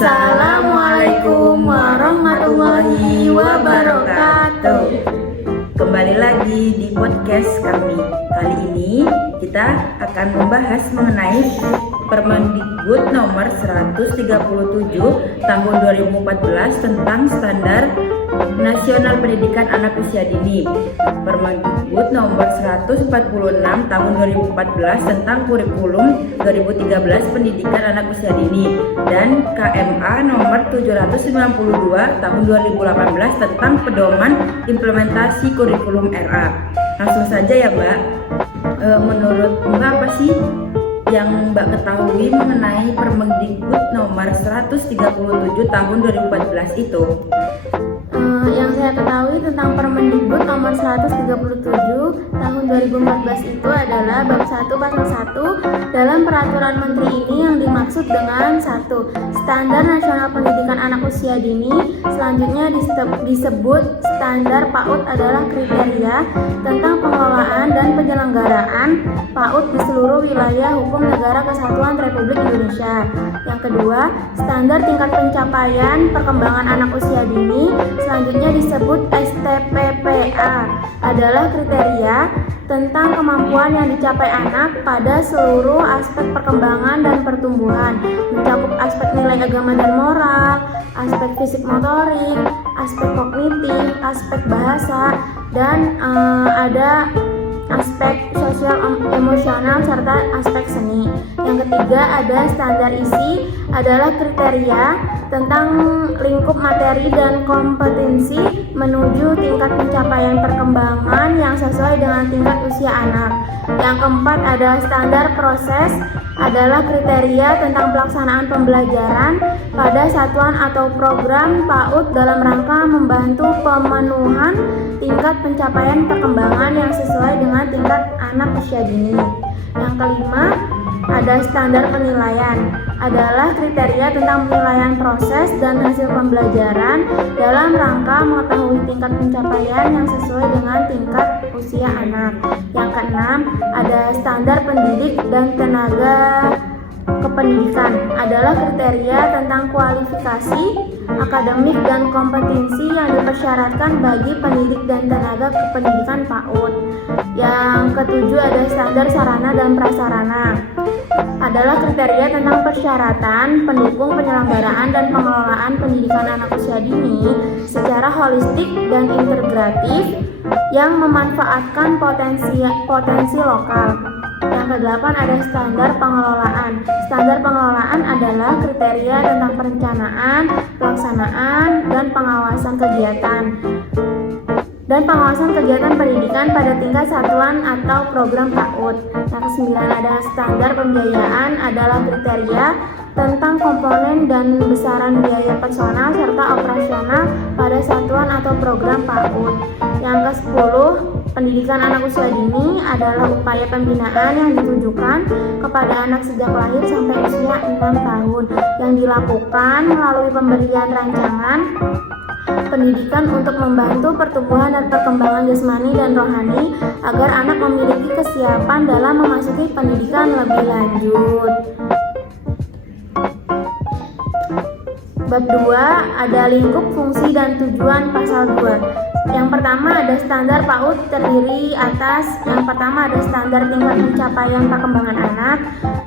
Assalamualaikum warahmatullahi wabarakatuh. Kembali lagi di podcast kami. Kali ini kita akan membahas mengenai Permendikbud nomor 137 tahun 2014 tentang standar nasional pendidikan anak usia dini. Permendikbud nomor 146 tahun 2014 tentang kurikulum 2013 pendidikan anak usia dini dan KMA nomor 792 tahun 2018 tentang pedoman implementasi kurikulum RA. Langsung saja ya Mbak, menurut Mbak apa sih yang Mbak ketahui mengenai Permendikbud nomor 137 tahun 2014 itu? Yang saya ketahui tentang Permendikbud nomor 137 tahun 2014 itu adalah bab 1 pasal 1 dalam peraturan menteri ini yang dimaksud dengan 1. Standar nasional pendidikan anak usia dini. Selanjutnya disebut standar PAUD adalah kriteria tentang pengelolaan dan penyelenggaraan PAUD di seluruh wilayah hukum negara kesatuan Republik Indonesia. Yang kedua, standar tingkat pencapaian perkembangan anak usia dini. Selanjutnya disebut STPPA adalah kriteria tentang kemampuan yang dicapai anak pada seluruh aspek perkembangan dan pertumbuhan, mencakup aspek nilai agama dan moral, aspek fisik motorik, aspek kognitif, aspek bahasa, dan ada aspek sosial emosional serta aspek seni. Yang ketiga ada standar isi adalah kriteria tentang lingkup materi dan kompetensi menuju tingkat pencapaian perkembangan yang sesuai dengan tingkat usia anak. Yang keempat ada standar proses adalah kriteria tentang pelaksanaan pembelajaran pada satuan atau program PAUD dalam rangka membantu pemenuhan tingkat pencapaian perkembangan yang sesuai dengan tingkat anak usia dini. Yang kelima ada standar penilaian adalah kriteria tentang penilaian proses dan hasil pembelajaran dalam rangka mengetahui tingkat pencapaian yang sesuai dengan tingkat usia anak. Yang keenam ada standar pendidik dan tenaga kependidikan adalah kriteria tentang kualifikasi akademik dan kompetensi yang dipersyaratkan bagi pendidik dan tenaga kependidikan PAUD. Yang ketujuh ada standar sarana dan prasarana adalah kriteria tentang persyaratan pendukung penyelenggaraan dan pengelolaan pendidikan anak usia dini secara holistik dan integratif yang memanfaatkan potensi lokal. Yang kedelapan ada standar pengelolaan. Standar pengelolaan adalah kriteria tentang perencanaan, pelaksanaan, dan pengawasan kegiatan pendidikan pada tingkat satuan atau program PAUD. Yang kesembilan ada standar pembiayaan adalah kriteria tentang komponen dan besaran biaya personal serta operasional pada satuan atau program PAUD. Yang ke-10 pendidikan anak usia dini adalah upaya pembinaan yang ditujukan kepada anak sejak lahir sampai usia 6 tahun yang dilakukan melalui pemberian rancangan pendidikan untuk membantu pertumbuhan dan perkembangan jasmani dan rohani agar anak memiliki kesiapan dalam memasuki pendidikan lebih lanjut. Bab 2 ada lingkup fungsi dan tujuan pasal 2. Yang pertama ada standar PAUD terdiri atas yang pertama ada standar tingkat pencapaian perkembangan anak,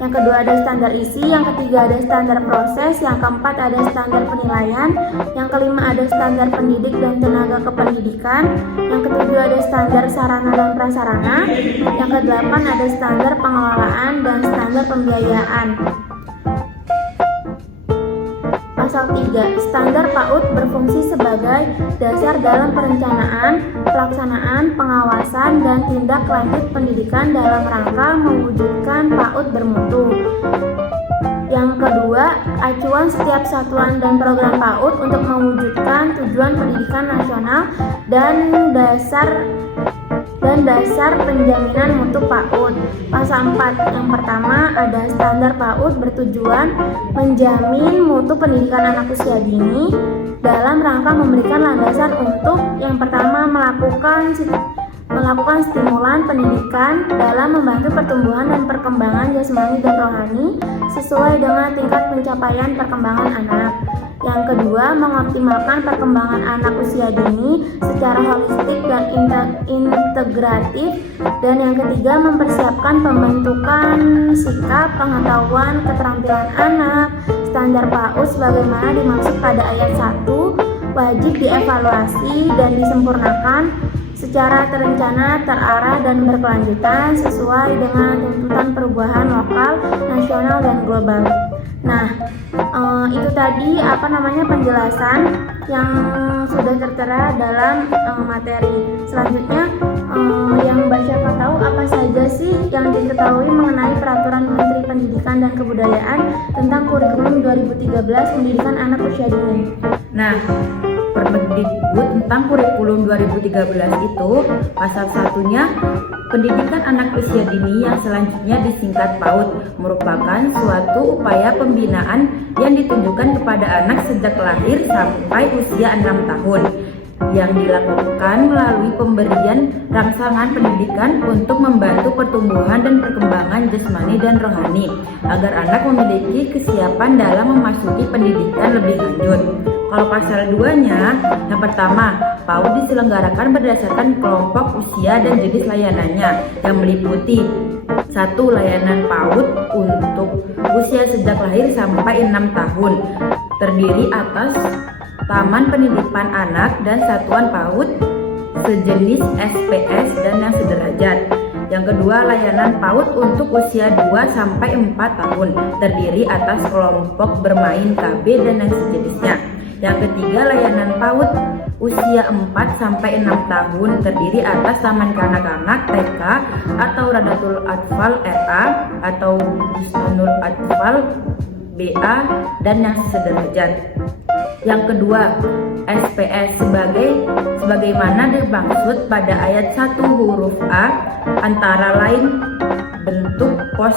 yang kedua ada standar isi, yang ketiga ada standar proses, yang keempat ada standar penilaian, yang kelima ada standar pendidik dan tenaga kependidikan, yang ketujuh ada standar sarana dan prasarana, yang kedelapan ada standar pengelolaan dan standar pembiayaan. Pasal 3. Standar PAUD berfungsi sebagai dasar dalam perencanaan, pelaksanaan, pengawasan, dan tindak lanjut pendidikan dalam rangka mewujudkan PAUD bermutu. Yang kedua, acuan setiap satuan dan program PAUD untuk mewujudkan tujuan pendidikan nasional dan dasar penjaminan mutu PAUD. Pasal 4. Yang pertama ada standar PAUD bertujuan menjamin mutu pendidikan anak usia dini dalam rangka memberikan landasan untuk yang pertama melakukan melakukan stimulan pendidikan dalam membantu pertumbuhan dan perkembangan jasmani dan rohani sesuai dengan tingkat pencapaian perkembangan anak. Yang kedua, mengoptimalkan perkembangan anak usia dini secara holistik dan integratif. Dan yang ketiga, mempersiapkan pembentukan sikap, pengetahuan, keterampilan anak, standar PAUD sebagaimana dimaksud pada ayat 1, wajib dievaluasi dan disempurnakan secara terencana, terarah, dan berkelanjutan sesuai dengan tuntutan perubahan lokal, nasional, dan global. Nah, itu tadi penjelasan yang sudah tertera dalam materi. Selanjutnya, yang Mbak Syafa tahu apa saja sih yang diketahui mengenai Peraturan Menteri Pendidikan dan Kebudayaan tentang Kurikulum 2013 Pendidikan Anak Usia Dini? Nah, Permendikbud tentang Kurikulum 2013 itu pasal 1-nya pendidikan anak usia dini yang selanjutnya disingkat PAUD merupakan suatu upaya pembinaan yang ditunjukkan kepada anak sejak lahir sampai usia 6 tahun yang dilakukan melalui pemberian rangsangan pendidikan untuk membantu pertumbuhan dan perkembangan jasmani dan rohani agar anak memiliki kesiapan dalam memasuki pendidikan lebih lanjut. Kalau pasal 2-nya, yang pertama, PAUD diselenggarakan berdasarkan kelompok usia dan jenis layanannya yang meliputi 1. Layanan PAUD untuk usia sejak lahir sampai 6 tahun terdiri atas Taman Pendidikan Anak dan Satuan PAUD sejenis SPS dan yang sederajat. Yang kedua, layanan PAUD untuk usia 2 sampai 4 tahun terdiri atas kelompok bermain KB dan yang sejenisnya. Yang ketiga, layanan PAUD usia 4 sampai 6 tahun terdiri atas Taman Kanak-kanak TK atau Radatul Atfal RA atau Bustanul Atfal BA dan yang sederajat. Yang kedua, SPS sebagaimana dimaksud pada ayat 1 huruf A antara lain bentuk pos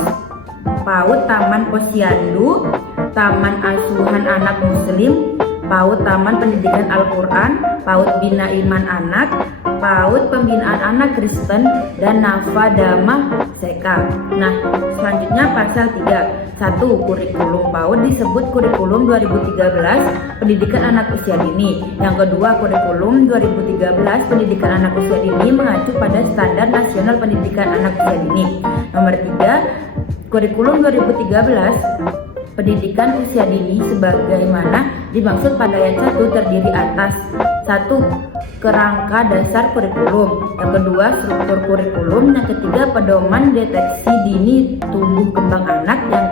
PAUD Taman Posyandu, Taman Asuhan Anak Muslim, PAUD Taman Pendidikan Al-Quran, PAUD Bina Iman Anak, PAUD Pembinaan Anak Kristen, dan Nafa Damah Seka. Nah, selanjutnya pasal 3. 1. Kurikulum PAUD disebut Kurikulum 2013 Pendidikan Anak Usia Dini. Yang kedua, Kurikulum 2013 Pendidikan Anak Usia Dini mengacu pada Standar Nasional Pendidikan Anak Usia Dini. Nomor 3. Kurikulum 2013 Pendidikan Usia Dini sebagaimana dimaksud pada ayat 1 terdiri atas 1. Kerangka dasar kurikulum, yang kedua struktur kurikulum, yang ketiga pedoman deteksi dini tumbuh kembang anak, yang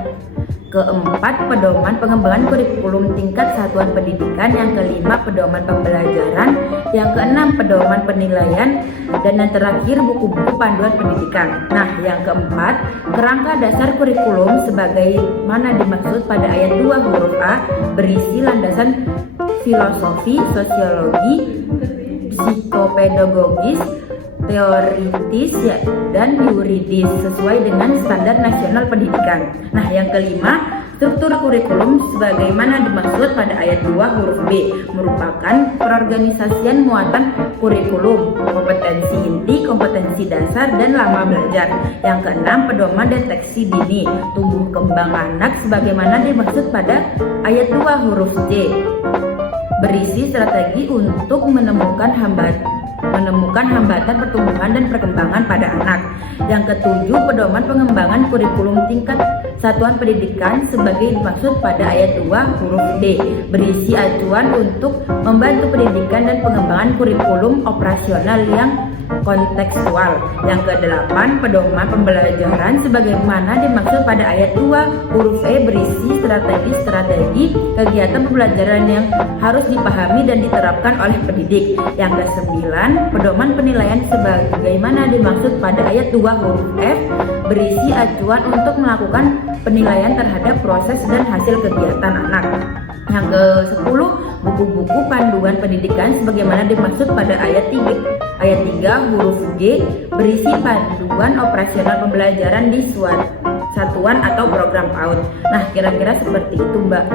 keempat pedoman pengembangan kurikulum tingkat satuan pendidikan, yang kelima pedoman pembelajaran, yang keenam pedoman penilaian, dan yang terakhir buku-buku panduan pendidikan. Nah, yang keempat, kerangka dasar kurikulum sebagaimana dimaksud pada ayat 2 huruf A berisi landasan filosofi, sosiologi, psikopedagogis, teoritis dan yuridis sesuai dengan standar nasional pendidikan. Nah, yang kelima, struktur kurikulum sebagaimana dimaksud pada ayat 2 huruf B merupakan perorganisasian muatan kurikulum, kompetensi inti, kompetensi dasar, dan lama belajar. Yang keenam, pedoman deteksi dini tumbuh kembang anak sebagaimana dimaksud pada ayat 2 huruf C berisi strategi untuk menemukan hambatan pertumbuhan dan perkembangan pada anak. Yang ketujuh, pedoman pengembangan kurikulum tingkat satuan pendidikan sebagai dimaksud pada ayat 2 huruf D berisi acuan untuk membantu pendidikan dan pengembangan kurikulum operasional yang kontekstual. Yang kedelapan, pedoman pembelajaran sebagaimana dimaksud pada ayat 2 huruf E berisi strategi kegiatan pembelajaran yang harus dipahami dan diterapkan oleh pendidik. Yang kesembilan, pedoman penilaian sebagaimana dimaksud pada ayat 2 huruf F berisi acuan untuk melakukan penilaian terhadap proses dan hasil kegiatan anak. Yang ke-10, buku-buku panduan pendidikan sebagaimana dimaksud pada ayat 3 huruf G berisi panduan operasional pembelajaran di satuan atau program PAUD. Nah, kira-kira seperti itu, Mbak.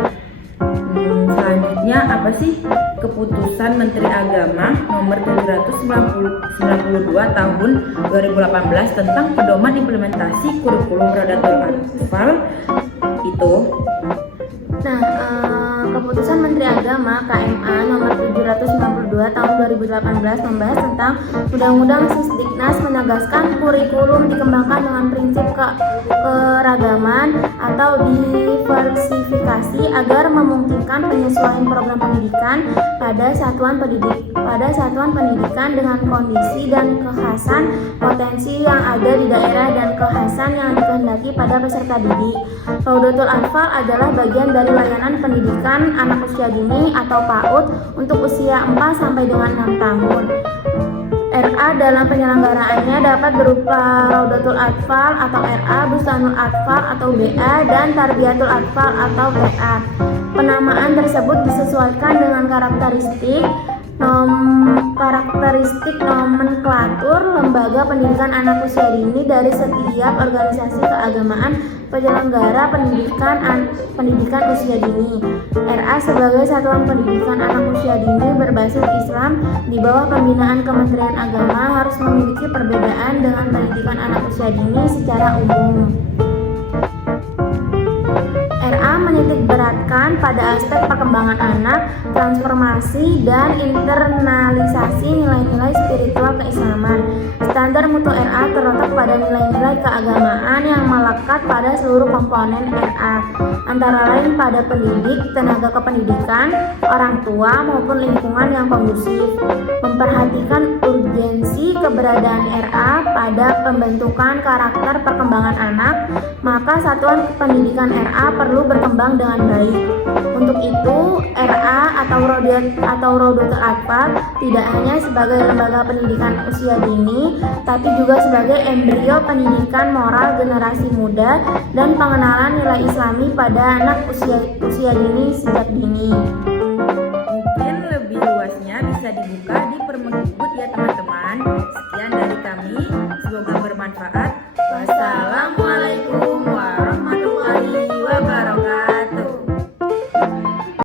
Selanjutnya apa sih keputusan Menteri Agama nomor 792 tahun 2018 tentang pedoman implementasi kurikulum Radatul Atfal itu? Nah, keputusan Menteri Agama KMA nomor 792 tahun 2018 membahas tentang Undang-Undang Sisdiknas menegaskan kurikulum dikembangkan dengan prinsip keragaman atau diversifikasi agar memungkinkan penyesuaian program pendidikan pada satuan pendidikan dengan kondisi dan kekhasan potensi yang ada di daerah dan kekhasan yang dikehendaki pada peserta didik. Raudatul Atfal adalah bagian dari layanan pendidikan anak usia dini atau PAUD untuk usia 4 sampai dengan 6 tahun. RA dalam penyelenggaraannya dapat berupa Raudatul Atfal atau RA, Bustanul Atfal atau BA, dan Tarbiyatul Atfal atau PA. Penamaan tersebut disesuaikan dengan karakteristik nomenklatur lembaga pendidikan anak usia dini dari setiap organisasi keagamaan penyelenggara pendidikan usia dini. RA sebagai satuan pendidikan anak usia dini berbasis Islam di bawah pembinaan Kementerian Agama harus memiliki perbedaan dengan pendidikan anak usia dini secara umum. RA menitikberatkan pada aspek perkembangan anak, transformasi, dan internalisasi nilai-nilai spiritual keislaman. Standar mutu RA terletak pada nilai-nilai keagamaan yang melekat pada seluruh komponen RA, antara lain pada pendidik, tenaga kependidikan, orang tua, maupun lingkungan yang kondusif. Memperhatikan urgensi keberadaan RA pada pembentukan karakter perkembangan anak, maka satuan pendidikan RA perlu berkembang dengan baik. Untuk itu, RA atau Raudatul Atfal tidak hanya sebagai lembaga pendidikan usia dini, tapi juga sebagai embrio pendidikan moral generasi muda dan pengenalan nilai Islami pada anak usia dini sejak dini. Mungkin lebih luasnya bisa dibuka di Permendikbud ya teman-teman. Sekian dari kami, semoga bermanfaat.